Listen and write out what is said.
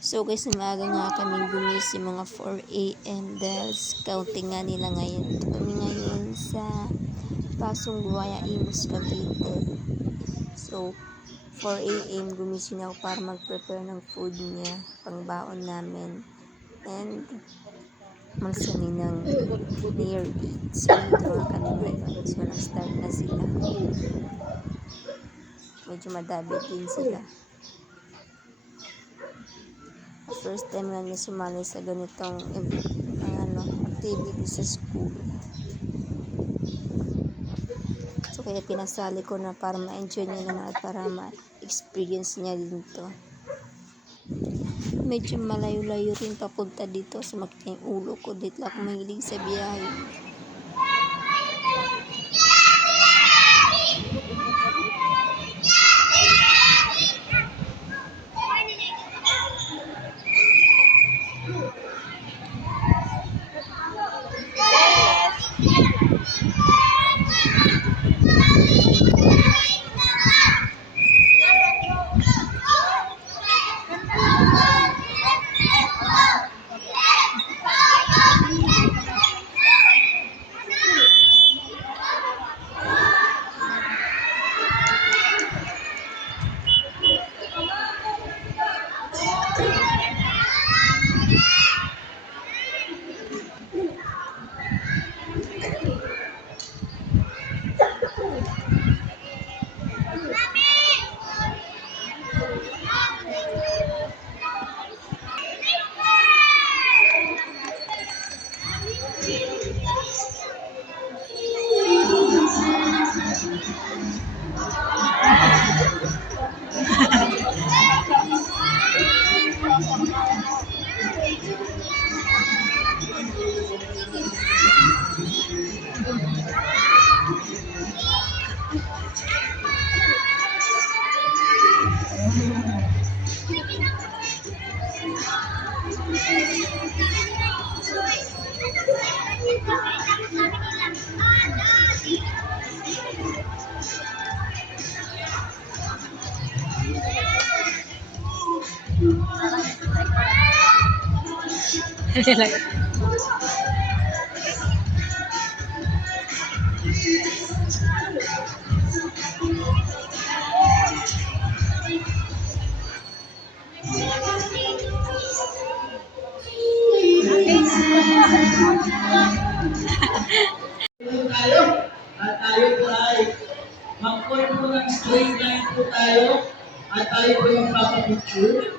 So guys, umaga nga kaming gumising mga 4 a.m. dahil counting nga nila ngayon. Ito kami ngayon sa Pasong Buhaya, Imus, Cavite. So 4 a.m. gumising ako para mag-prepare ng food niya, pangbaon namin. And magsani ng near 8. So dito nga kami ngayon. So nag-start na sila. Medyo madabit din sila. First time nga niya sumali sa ganitong activity sa school. So kaya pinasali ko na para ma-enjoy niya na at para ma-experience niya din to. Medyo malayo-layo rin papunta dito sa makita yung ulo ko. Dito ako mahilig sa biyahe. Tayo at tayo po ay mag-form po ng straight line po tayo at tayo po yung magpapapicture.